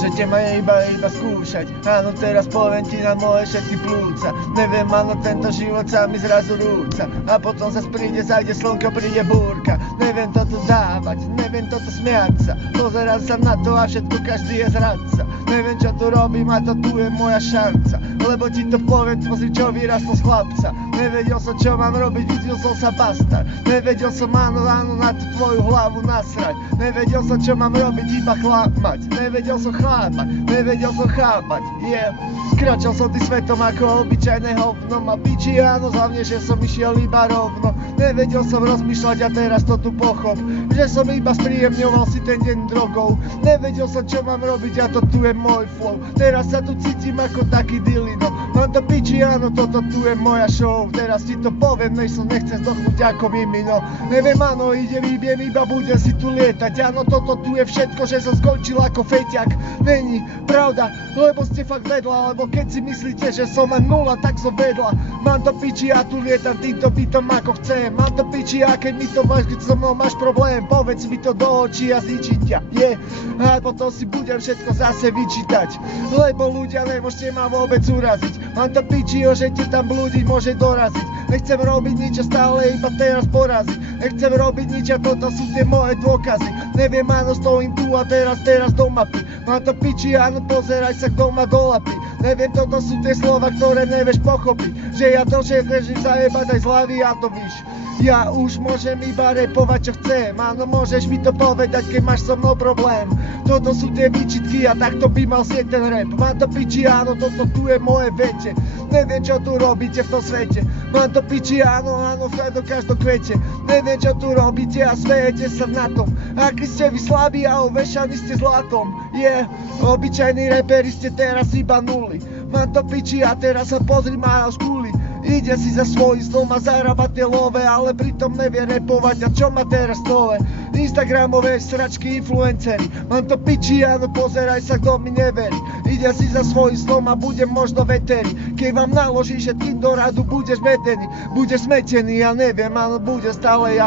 Môžete ma iba skúšať. Áno, teraz poviem ti na moje všetky plúca. Neviem, áno, tento život sa mi zrazu rúca. A potom zas príde, zajde slnko, príde búrka. Neviem toto dávať, neviem toto smiať sa. Pozerám sa na to a všetko každý je zradca. Neviem čo tu robím a to tu je moja šanca. Lebo ti to poviem, pozri čo vyrastol z chlapca. Nevedel som čo mám robiť, videl som sa bastard. Nevedel som áno na tú tvoju hlavu nasrať. Nevedel som čo mám robiť, iba chlapať. Nevedel som chápať, yeah. Kráčal som tým svetom ako obyčajné hovno. Ma piči áno, hlavne že som išiel iba rovno. Nevedel som rozmýšľať a teraz to tu pochop. Že som iba spríjemňoval si ten deň drogou. Nevedel som čo mám robiť a to tu je môj flow. Teraz sa tu cítim ako taký dilino. Mám to piči áno, toto tu je moja show. Teraz ti to poviem, než som nechcem zdochnúť ako mimino. Neviem áno, idem iba budem si tu lietať. Áno, toto tu je všetko, že som skončil ako feťak. Není pravda, lebo ste fakt vedľa. Lebo keď si myslíte, že som len nula, tak som vedľa. Mám to piči a tu lietam týmto bytom ako chcem. Mám to piči a keď mi to máš, keď so mnou máš problém, povedz mi to do očí a zničiť ťa, yeah. A potom si budem všetko zase vyčítať. Lebo ľudia nemôžete ma vôbec uraziť. Mám to piči, že ti tam blúdiť môže doraziť. Nechcem robiť nič a stále iba teraz poraziť. Nechcem robiť nič a toto sú tie moje dôkazy. Neviem áno, stojím tu a teraz do mapy. Mám to piči áno, pozeraj sa kto ma do lapy. Neviem, toto sú tie slova, ktoré nevieš pochopiť. Že ja to vežím zajebať aj z hlavy a to víš. Ja už môžem iba repovať čo chcem. Áno, môžeš mi to povedať, keď máš so mnou problém. Toto sú tie výčitky a takto by mal znieť ten rap. Mám to piči áno, toto tu je moje vete. Neviem čo tu robíte v tom svete. Mám to piči áno, do každom kvete. Neviem čo tu robíte a smejete sa na tom. Aký ste vy slabí a ovešaní ste zlatom. Yeah, obyčajní reperi ste teraz iba nuly. Mám to piči a teraz sa pozri ma na škúli. Ide si za svojím snom a zarábať tie love, ale pritom nevie repovať a čo má teraz nové. Instagramové sračky influencery. Mám to piči áno, pozeraj sa kto mi neverí. Ide si za svojím snom a budem možno veterý. Keď vám naloží všetkým do radu budeš metený. Budeš smetený, ja neviem, ale bude stále ja.